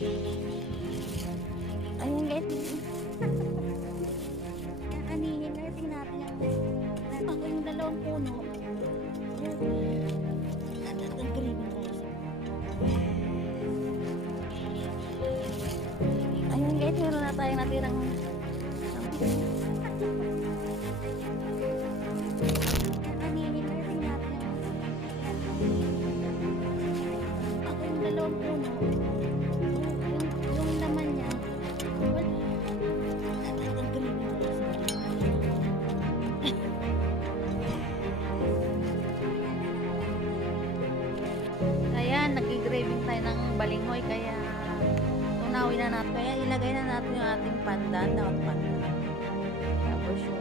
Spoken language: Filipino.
Ayun guys, anihin na tingnan natin yung dalawang puno. Ayun guys, meron na tayong natirang anihin na tingnan natin yung dalawang puno. Yung laman niya. Ayan, nag-graving tayo ng balinghoy kaya tunawin na natin. Kaya ilagay na natin yung ating pandan. Tapos yung